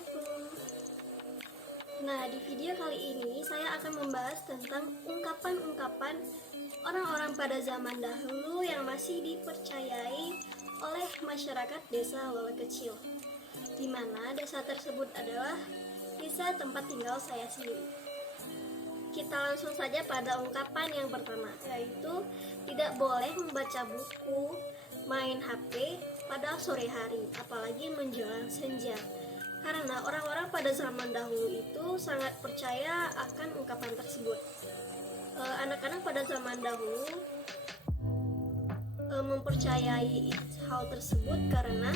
Assalamualaikum. Nah, di video kali ini saya akan membahas tentang ungkapan-ungkapan orang-orang pada zaman dahulu yang masih dipercayai oleh masyarakat desa Walet Kecil, di mana desa tersebut adalah desa tempat tinggal saya sendiri. Kita langsung saja pada ungkapan yang pertama, yaitu tidak boleh membaca buku, main HP pada sore hari, apalagi menjelang senja. Karena orang-orang pada zaman dahulu itu sangat percaya akan ungkapan tersebut. Anak-anak pada zaman dahulu mempercayai hal tersebut karena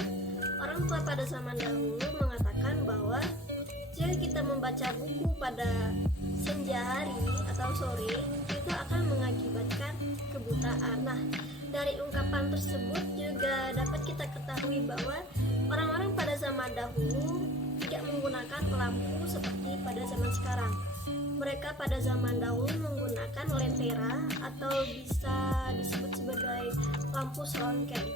orang tua pada zaman dahulu mengatakan bahwa jika kita membaca buku pada senja hari atau sore, itu akan mengakibatkan kebutaan. Nah, dari ungkapan tersebut juga dapat kita ketahui bahwa orang-orang pada zaman dahulu tidak menggunakan lampu seperti pada zaman sekarang. Mereka pada zaman dahulu menggunakan lentera atau bisa disebut sebagai lampu selongkeng.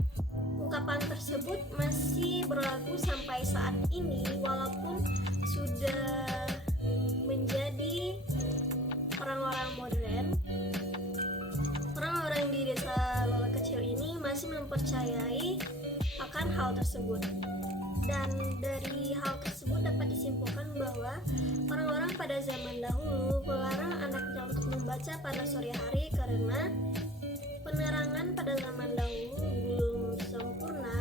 Ungkapan tersebut masih berlaku sampai saat ini walaupun sudah menjadi orang-orang modern. Orang-orang di desa Walet Kecil ini masih mempercayai akan hal tersebut. Dan dari hal tersebut dapat disimpulkan bahwa orang-orang pada zaman dahulu melarang anaknya untuk membaca pada sore hari karena penerangan pada zaman dahulu belum sempurna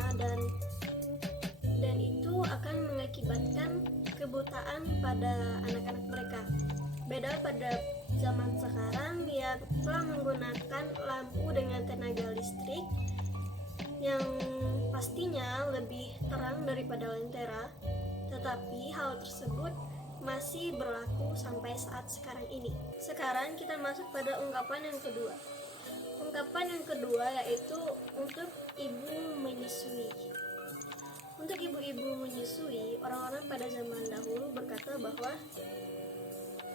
dan itu akan mengakibatkan kebutaan pada anak-anak mereka. Beda pada zaman sekarang, dia telah menggunakan lampu dengan tenaga listrik yang pastinya lebih terang daripada lentera, tetapi hal tersebut masih berlaku sampai saat sekarang ini. Sekarang kita masuk pada ungkapan yang kedua. Ungkapan yang kedua yaitu untuk ibu menyusui. Untuk ibu-ibu menyusui, orang-orang pada zaman dahulu berkata bahwa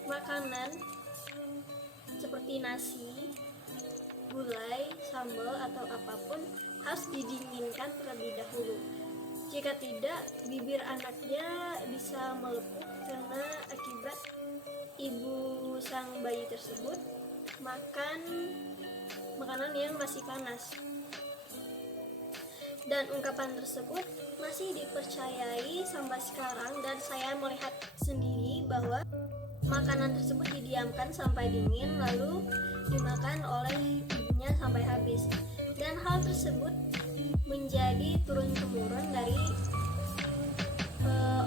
makanan seperti nasi, gulai, sambal, atau apapun harus didinginkan terlebih dahulu. Jika tidak, bibir anaknya bisa melepuh karena akibat ibu sang bayi tersebut makan makanan yang masih panas. Dan ungkapan tersebut masih dipercayai sampai sekarang, dan saya melihat sendiri bahwa makanan tersebut didiamkan sampai dingin lalu dimakan oleh ibunya sampai habis. Dan hal tersebut menjadi turun-temurun dari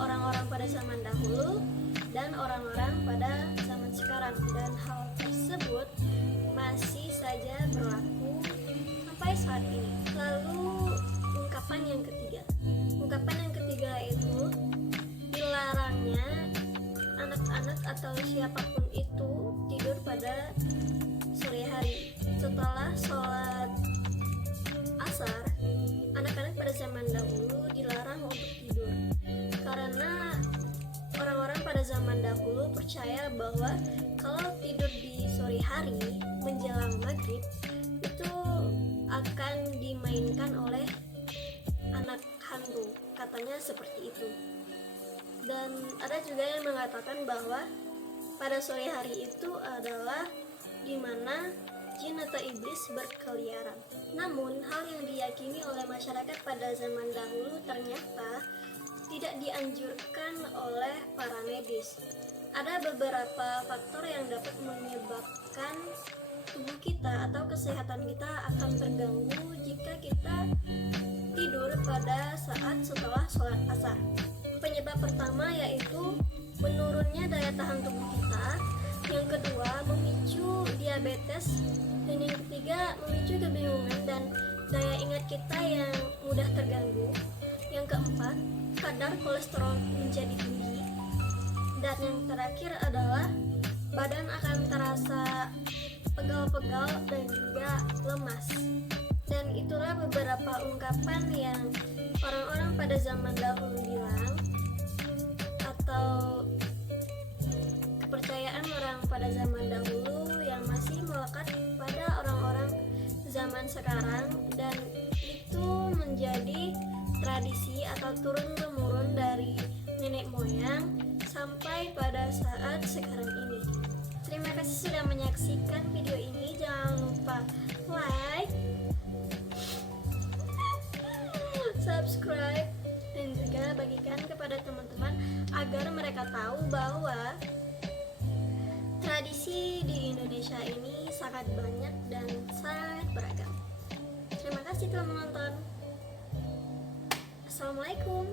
orang-orang pada zaman dahulu dan orang-orang pada zaman sekarang, dan hal tersebut masih saja berlaku sampai saat ini. Lalu ungkapan yang ketiga. Ungkapan yang ketiga itu dilarangnya anak-anak atau siapapun itu tidur pada sore hari. Setelah sholat asar, anak-anak pada zaman dahulu dilarang untuk tidur karena orang-orang pada zaman dahulu percaya bahwa kalau tidur di sore hari menjelang maghrib itu akan dimainkan oleh anak hantu, katanya seperti itu. Dan ada juga yang mengatakan bahwa pada sore hari itu adalah dimana jin atau iblis berkeliaran. Namun hal yang diyakini oleh masyarakat pada zaman dahulu ternyata tidak dianjurkan oleh para medis. Ada beberapa faktor yang dapat menyebabkan tubuh kita atau kesehatan kita akan terganggu jika kita tidur pada saat setelah sholat asar. Penyebab pertama yaitu menurunnya daya tahan tubuh kita, yang kedua memicu diabetes, dan yang ketiga memicu kebingungan dan daya ingat kita yang mudah terganggu, yang keempat kadar kolesterol menjadi tinggi, dan yang terakhir adalah badan akan terasa pegal-pegal dan juga lemas. Dan itulah beberapa ungkapan yang orang-orang pada zaman dahulu bilang, atau kepercayaan orang pada zaman dahulu yang masih melekat pada orang-orang zaman sekarang, dan itu menjadi tradisi atau turun-temurun dari nenek moyang sampai pada saat sekarang ini. Terima kasih sudah menyaksikan video ini. Jangan lupa like, subscribe, dan juga bagikan kepada teman-teman agar mereka tahu bahwa tradisi di Indonesia ini sangat banyak dan sangat beragam. Terima kasih telah menonton. Assalamualaikum.